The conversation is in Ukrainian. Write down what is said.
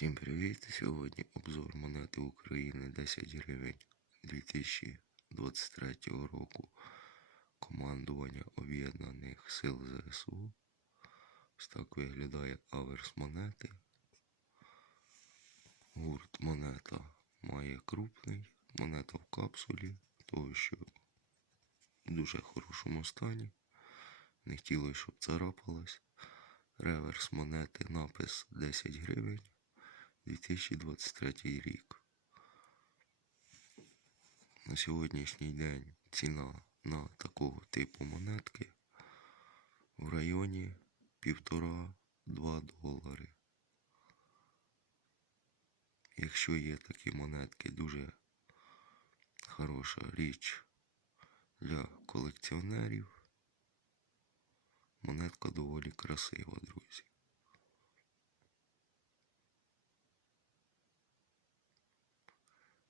Всім привіт! Сьогодні обзор монети України 10 гривень 2023 року командування Об'єднаних Сил ЗСУ. Так виглядає аверс монети. Гурт монета має крупний, монета в капсулі, того що в дуже хорошому стані. Не хотілося, щоб царапалось. Реверс монети напис 10 гривень. 2023 рік. На сьогоднішній день ціна на такого типу монетки в районі 1,5-2 долари. Якщо є такі монетки, дуже хороша річ для колекціонерів. Монетка доволі красива, друзі.